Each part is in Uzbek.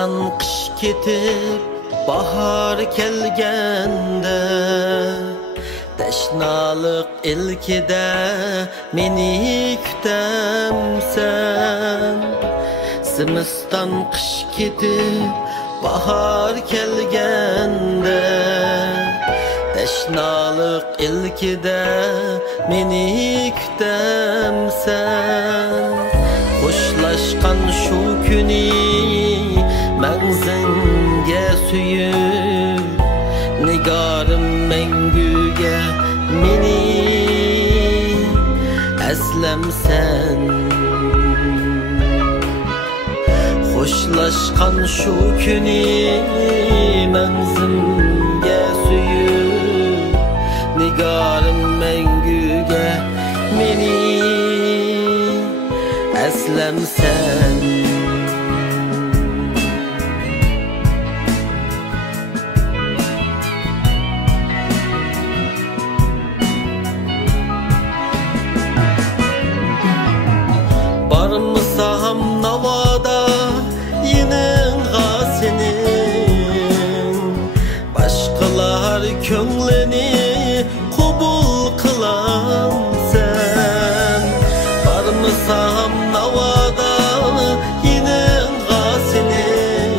Zimistan qish ketib bahar kelgende, teşnalık ilkide meni kütemsen. Zimistan qish ketib bahar kelgende, teşnalık ilkide meni kütemsen. Hoşlaşkan şu günü menzenge süyüp, nigarım mengüge meni eslemsen. Hoşlaşkan şu günü menzenge süyüp, nigarım mengüge meni eslemsen. Barmısam navada yiningga senin, başkalar könleni kubul kılan sen. Barmısam navada yiningga senin,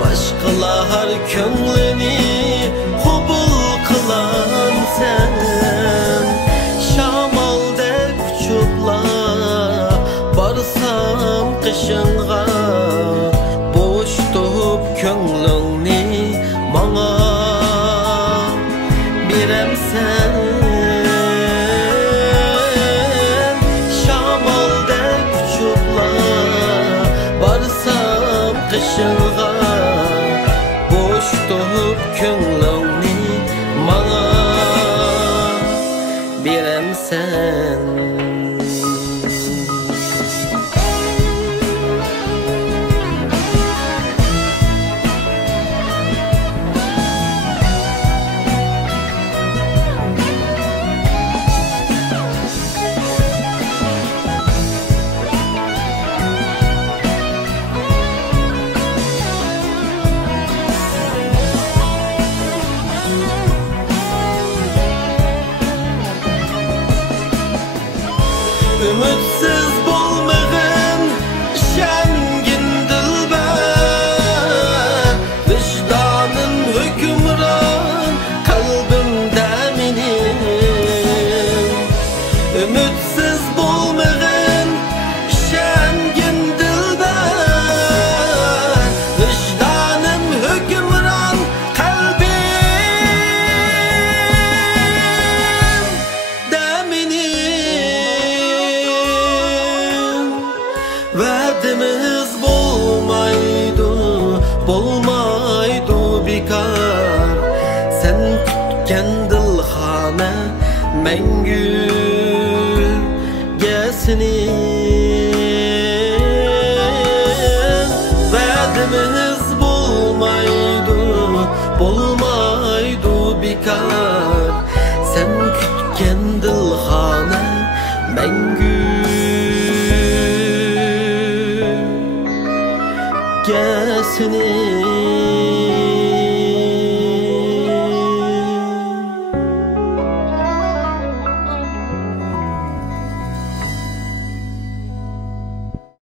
başkalar könleni kubul kılan sen. Şamaldek uçupla barsam kışınga, boş tutup könlüni bana biremsen. Şamaldek uçupla barsam kışınga, boş tutup könlüni bana biremsen. Ümitsiz bulmağın şengin dilber, vicdanın hükümran kalbimde benim. Ümitsiz bulmağın şengin dilber, vicdanın hükümran kalbimde benim. Vaadimiz bolmaydı bekar, sen kütken dilhane mengüge senin. Vaadimiz bolmaydı bekar, sen kütken dilhane mengüge senin.